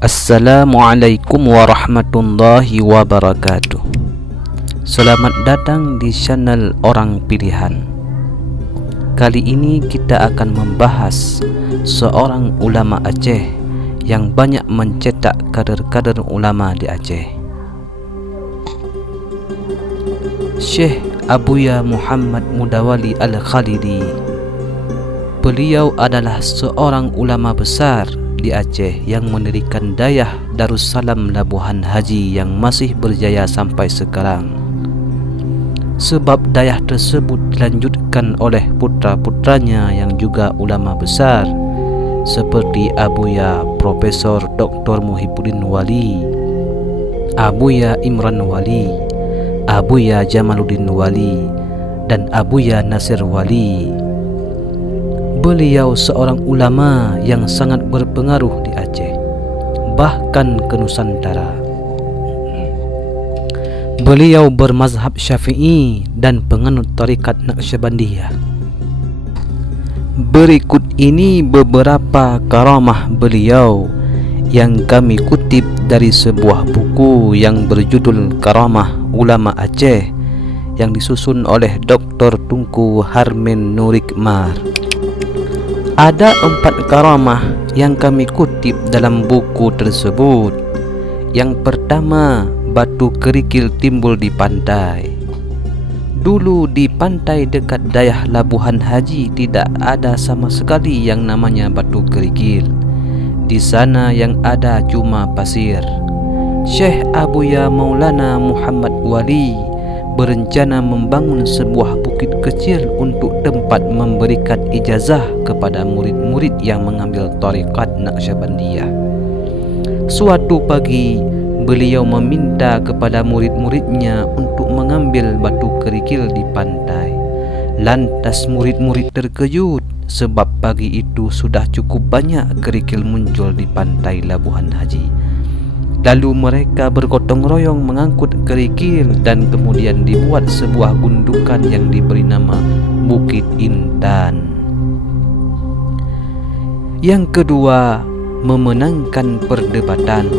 Assalamualaikum warahmatullahi wabarakatuh. Selamat datang di channel Orang Pilihan. Kali ini kita akan membahas seorang ulama Aceh yang banyak mencetak kader-kader ulama di Aceh. Syekh Abuya Muhammad Mudawali Al-Khalidi. Beliau adalah seorang ulama besar di Aceh yang mendirikan Dayah Darussalam Labuhan Haji yang masih berjaya sampai sekarang. Sebab dayah tersebut dilanjutkan oleh putra-putranya yang juga ulama besar seperti Abuya Profesor Dr. Muhibbuddin Wali, Abuya Imran Wali, Abuya Jamaluddin Wali, dan Abuya Nasir Wali. Beliau seorang ulama yang sangat berpengaruh di Aceh, bahkan ke Nusantara. Beliau bermazhab Syafi'i dan penganut tarekat Naqsyabandiyah. Berikut ini beberapa karamah beliau yang kami kutip dari sebuah buku yang berjudul Karamah Ulama Aceh yang disusun oleh Dr. Tunku Harmen Nurikmar. Ada 4 karamah yang kami kutip dalam buku tersebut. Yang pertama, batu kerikil timbul di pantai. Dulu di pantai dekat Dayah Labuhan Haji tidak ada sama sekali yang namanya batu kerikil. Di sana yang ada cuma pasir. Syekh Abuya Maulana Muhammad Wali berencana membangun sebuah bukit kecil untuk tempat memberikan ijazah kepada murid-murid yang mengambil tarekat Naqsyabandiyah. Suatu pagi, beliau meminta kepada murid-muridnya untuk mengambil batu kerikil di pantai. Lantas murid-murid terkejut sebab pagi itu sudah cukup banyak kerikil muncul di pantai Labuhan Haji. Lalu mereka bergotong royong mengangkut kerikil dan kemudian dibuat sebuah gundukan yang diberi nama Bukit Intan. Yang kedua, memenangkan perdebatan.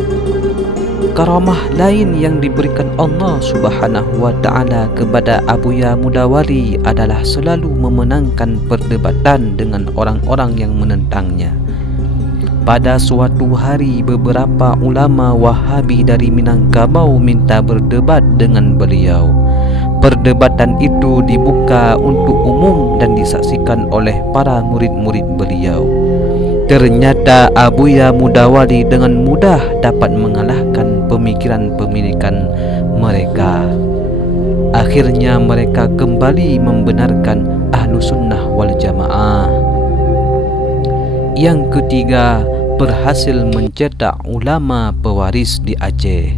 Karamah lain yang diberikan Allah Subhanahu wa Ta'ala kepada Abuya Mudawali adalah selalu memenangkan perdebatan dengan orang-orang yang menentangnya. Pada suatu hari, beberapa ulama Wahabi dari Minangkabau minta berdebat dengan beliau. Perdebatan itu dibuka untuk umum dan disaksikan oleh para murid-murid beliau. Ternyata Abuya Mudawali dengan mudah dapat mengalahkan pemikiran-pemikiran mereka. Akhirnya mereka kembali membenarkan Ahlus Sunnah wal Jamaah. Yang ketiga, berhasil mencetak ulama pewaris di Aceh.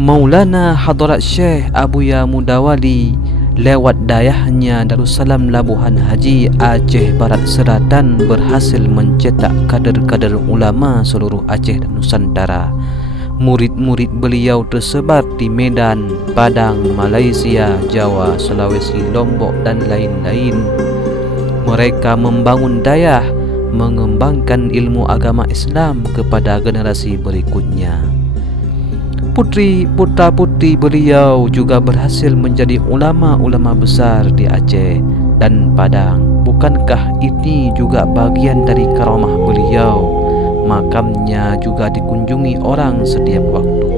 Maulana Hadrat Syekh Abuya Mudawali lewat dayahnya Darussalam Labuhan Haji Aceh Barat Selatan berhasil mencetak kader-kader ulama seluruh Aceh dan Nusantara. Murid-murid beliau tersebar di Medan, Padang, Malaysia, Jawa, Sulawesi, Lombok dan lain-lain. Mereka membangun dayah, mengembangkan ilmu agama Islam kepada generasi berikutnya. Putra-putri beliau juga berhasil menjadi ulama-ulama besar di Aceh dan Padang. Bukankah ini juga bagian dari karamah beliau? Makamnya juga dikunjungi orang setiap waktu.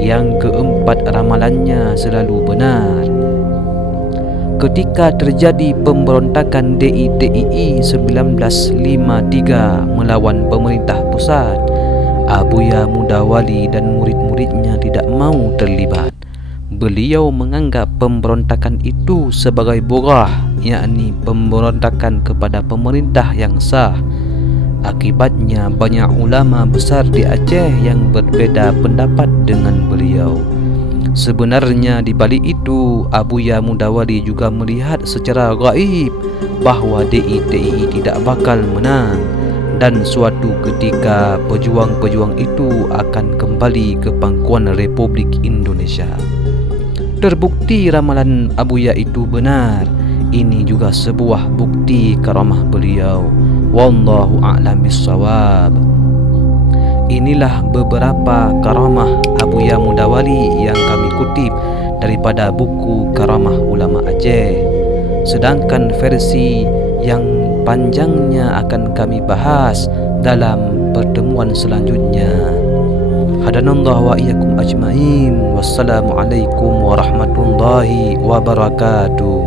Yang keempat, ramalannya selalu benar. Ketika terjadi pemberontakan DITII 1953 melawan pemerintah pusat, Abuya Mudawali dan murid-muridnya tidak mau terlibat. Beliau menganggap pemberontakan itu sebagai borah, yakni pemberontakan kepada pemerintah yang sah. Akibatnya banyak ulama besar di Aceh yang berbeda pendapat dengan beliau. Sebenarnya di balik itu, Abuya Mudawali juga melihat secara gaib bahawa DITII tidak bakal menang dan suatu ketika pejuang-pejuang itu akan kembali ke pangkuan Republik Indonesia. Terbukti ramalan Abuya itu benar. Ini juga sebuah bukti karamah beliau. Wallahu a'lam bissawab. Inilah beberapa karamah Abuya Mudawali yang kami kutip daripada buku Karamah Ulama Aceh. Sedangkan versi yang panjangnya akan kami bahas dalam pertemuan selanjutnya. Hadanallahu wa iyyakum ajmain. Wassalamualaikum warahmatullahi wabarakatuh.